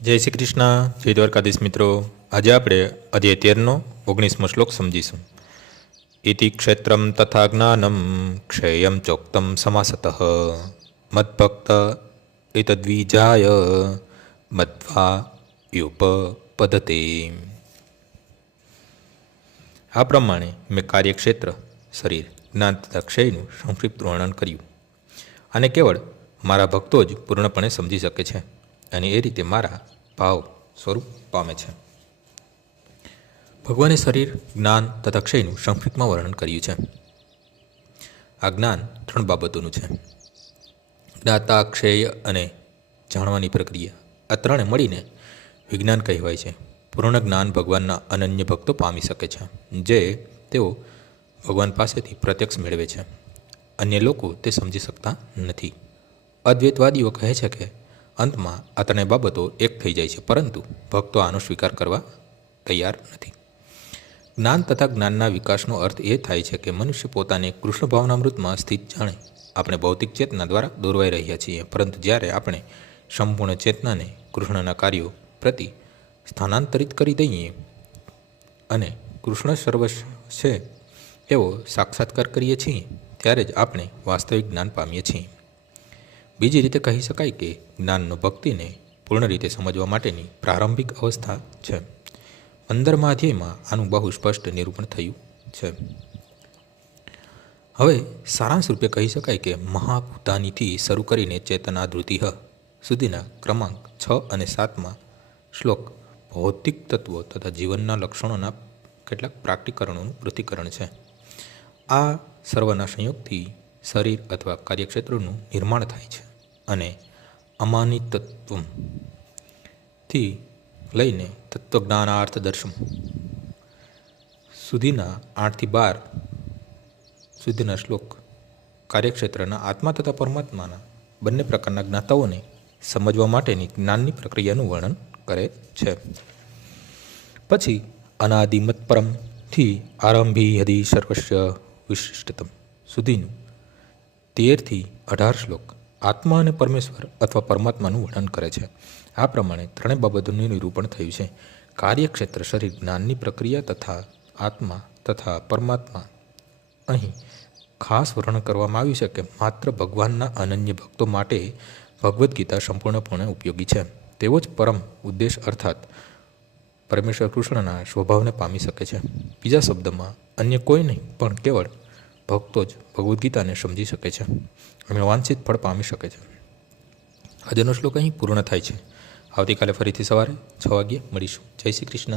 જય શ્રી કૃષ્ણ, જય દ્વારકાધીશ મિત્રો. આજે આપણે અધ્યાય 13નો 19મો શ્લોક સમજીશું. ઇતિ ક્ષેત્રમ તથા જ્ઞાનમ ક્ષેયમ ચોક્તમ સમાસતઃ મદ્ભક્ત એતદ્વિજાય મદ્વા યુપપદતે. આ પ્રમાણે મેં કાર્યક્ષેત્ર, શરીર, જ્ઞાન તથા ક્ષયનું સંક્ષિપ્ત વર્ણન કર્યું. અને કેવળ મારા ભક્તો જ પૂર્ણપણે સમજી શકે છે અને એ રીતે મારા ભાવ સ્વરૂપ પામે છે. ભગવાને શરીર, જ્ઞાન તથા ક્ષયનું સંક્ષિપ્તમાં વર્ણન કર્યું છે. આ જ્ઞાન 3 બાબતોનું છે: જ્ઞાતા, ક્ષેય અને જાણવાની પ્રક્રિયા. આ ત્રણે મળીને વિજ્ઞાન કહેવાય છે. પૂર્ણ જ્ઞાન ભગવાનના અનન્ય ભક્તો પામી શકે છે, જે તેઓ ભગવાન પાસેથી પ્રત્યક્ષ મેળવે છે. અન્ય લોકો તે સમજી શકતા નથી. અદ્વૈતવાદીઓ કહે છે કે અંતમાં આ 3 બાબતો એક થઈ જાય છે, પરંતુ ભક્તો આનો સ્વીકાર કરવા તૈયાર નથી. જ્ઞાન તથા જ્ઞાનના વિકાસનો અર્થ એ થાય છે કે મનુષ્ય પોતાને કૃષ્ણ ભાવનામૃતમાં સ્થિત જાણે. આપણે ભૌતિક ચેતના દ્વારા દોરવાઈ રહ્યા છીએ, પરંતુ જ્યારે આપણે સંપૂર્ણ ચેતનાને કૃષ્ણના કાર્યો પ્રતિ સ્થાનાંતરિત કરી દઈએ અને કૃષ્ણ સર્વસ્વ છે એવો સાક્ષાત્કાર કરીએ છીએ, ત્યારે જ આપણે વાસ્તવિક જ્ઞાન પામીએ છીએ. બીજી રીતે કહી શકાય કે જ્ઞાનનો ભક્તિને પૂર્ણ રીતે સમજવા માટેની પ્રારંભિક અવસ્થા છે. 15મા અધ્યાયમાં આનું બહુ સ્પષ્ટ નિરૂપણ થયું છે. હવે સારાંશ રૂપે કહી શકાય કે મહાભૂતાનીથી શરૂ કરીને ચેતનાધૃતિહ સુધીના ક્રમાંક 6 અને 7મા શ્લોક ભૌતિક તત્વો તથા જીવનના લક્ષણોના કેટલાક પ્રાકટીકરણોનું પૃથ્થકરણ છે. આ સર્વના સંયોગથી શરીર અથવા કાર્યક્ષેત્રનું નિર્માણ થાય છે અને અમાનિતત્વથી લઈને તત્વજ્ઞાનાર્થ દર્શન સુધીના 8 થી 12 સુધીના શ્લોક કાર્યક્ષેત્રના આત્મા તથા પરમાત્માના બંને પ્રકારના જ્ઞાતાઓને સમજવા માટેની જ્ઞાનની પ્રક્રિયાનું વર્ણન કરે છે. પછી અનાદિમત પરમથી આરંભી હદી સર્વસ્ય વિશિષ્ટતમ સુધીનું 13 થી 18 શ્લોક આત્મા અને પરમેશ્વર અથવા પરમાત્માનું વર્ણન કરે છે. આ પ્રમાણે 3 બાબતોનું નિરૂપણ થયું છે: કાર્યક્ષેત્ર, શરીર, જ્ઞાનની પ્રક્રિયા તથા આત્મા તથા પરમાત્મા. અહીં ખાસ વર્ણન કરવામાં આવ્યું છે કે માત્ર ભગવાનના અનન્ય ભક્તો માટે ભગવદ્ ગીતા સંપૂર્ણપણે ઉપયોગી છે. તેવો જ પરમ ઉદ્દેશ અર્થાત પરમેશ્વર કૃષ્ણના સ્વભાવને પામી શકે છે. બીજા શબ્દમાં અન્ય કોઈ નહીં, પણ કેવળ ભક્તો જ ભગવદ્ ગીતાને સમજી શકે છે અને વાંછિત ફળ પામી શકે છે. આજનો શ્લોક અહીં પૂર્ણ થાય છે. આવતીકાલે ફરીથી સવારે 6 વાગ્યે મળીશું. જય શ્રી કૃષ્ણ.